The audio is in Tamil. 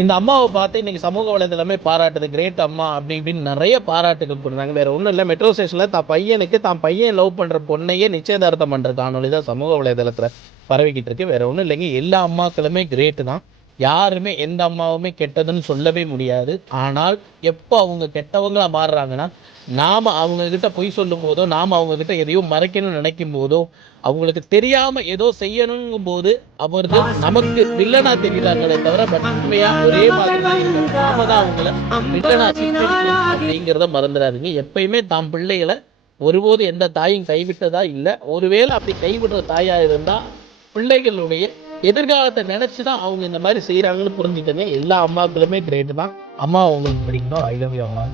இந்த அம்மாவை பார்த்து இன்னைக்கு சமூக வலைதளமே பாராட்டுது, கிரேட் அம்மா அப்படி இப்படின்னு நிறைய பாராட்டுகள் கொடுத்தாங்க. வேற ஒன்றும் இல்லை, மெட்ரோ ஸ்டேஷனில் தான் பையன் லவ் பண்ணுற பொண்ணையே நிச்சயதார்த்தம் பண்ணுற காணொலி தான் சமூக வலைதளத்தில் பரவிக்கிட்டு இருக்கு. வேற ஒன்றும் இல்லைங்க, எல்லா அம்மாக்களுமே கிரேட்டு தான். யாருமே எந்த அம்மாவுமே கெட்டதுன்னு சொல்லவே முடியாது. ஆனால் எப்போ அவங்க கெட்டவங்களா மாறுறாங்கன்னா, நாம் அவங்கக்கிட்ட பொய் சொல்லும் போதோ, நாம் அவங்கக்கிட்ட எதையோ மறைக்கணும்னு நினைக்கும் போதோ, அவங்களுக்கு தெரியாமல் ஏதோ செய்யணுங்கும் போது அவர்கள் நமக்கு வில்லனா தெரிகிறார்களே தவிர உண்மையாக ஒரே மாதிரி தான் இருக்கிறோம். நாம தான் அவங்கள வில்லனா அப்படிங்கிறத மறந்துடாதீங்க. எப்பயுமே தாம் பிள்ளைகளை ஒருபோது எந்த தாயும் கைவிட்டதா இல்லை. ஒருவேளை அப்படி கைவிடுற தாயாக இருந்தால் பிள்ளைகளுடைய எதிர்காலத்தை நினைச்சு தான் அவங்க இந்த மாதிரி செய்கிறாங்கன்னு புரிஞ்சுக்கங்க. எல்லா அம்மாக்களுமே கிரேட்டு தான். அம்மா உங்களுக்கு பிடிக்கணும். ஐ லவ் யூ அம்மா.